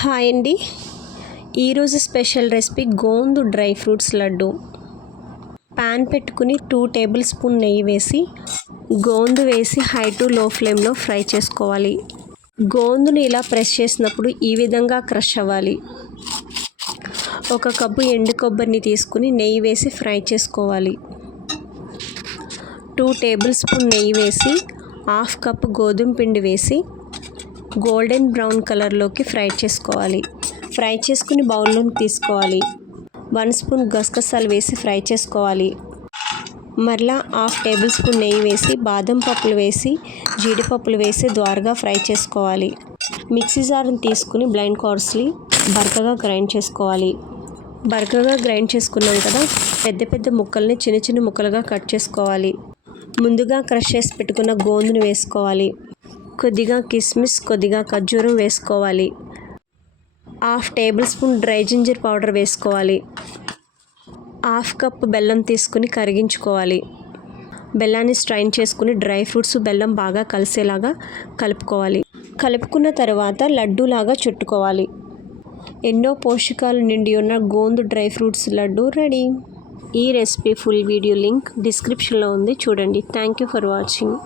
Hi అండి. ఈరోజు special recipe gond dry fruits laddu. Pan పెట్టుకుని 2 టేబుల్ స్పూన్ నెయ్యి వేసి గోందు వేసి హై టు లో ఫ్లేమ్లో ఫ్రై చేసుకోవాలి. గోందుని ఇలా ప్రెస్ చేసినప్పుడు ఈ విధంగా క్రష్ అవ్వాలి. 1 కప్పు ఎండు కొబ్బరిని తీసుకుని నెయ్యి వేసి ఫ్రై చేసుకోవాలి. 2 టేబుల్ స్పూన్ నెయ్యి వేసి 1/2 కప్పు గోధుమ పిండి వేసి గోల్డెన్ బ్రౌన్ కలర్లోకి ఫ్రై చేసుకోవాలి. ఫ్రై చేసుకుని బౌల్లోకి తీసుకోవాలి. 1 స్పూన్ గసగసాలు వేసి ఫ్రై చేసుకోవాలి. మరలా 1/2 టేబుల్ స్పూన్ నెయ్యి వేసి బాదం పప్పులు వేసి జీడిపప్పులు వేసి ద్వారగా ఫ్రై చేసుకోవాలి. మిక్సీ జార్ని తీసుకుని బ్లైండ్ కోర్స్ని బరకగా గ్రైండ్ చేసుకోవాలి. బరకగా గ్రైండ్ చేసుకున్నాం కదా, పెద్ద ముక్కల్ని చిన్న చిన్న ముక్కలుగా కట్ చేసుకోవాలి. ముందుగా క్రష్ చేసి పెట్టుకున్న గోందును వేసుకోవాలి. కొద్దిగా కిస్మిస్, కొద్దిగా ఖర్జూరం వేసుకోవాలి. 1/2 table spoon dry ginger powder వేసుకోవాలి. 1/2 కప్పు బెల్లం తీసుకుని కరిగించుకోవాలి. బెల్లాన్ని స్ట్రైన్ చేసుకుని డ్రై ఫ్రూట్స్ బెల్లం బాగా కలిసేలాగా కలుపుకోవాలి. కలుపుకున్న తర్వాత లడ్డూలాగా చుట్టుకోవాలి. ఎన్నో పోషకాలు నిండి ఉన్న గోందు డ్రై ఫ్రూట్స్ లడ్డు రెడీ. ఈ రెసిపీ ఫుల్ వీడియో లింక్ డిస్క్రిప్షన్లో ఉంది, చూడండి. Thank you for watching.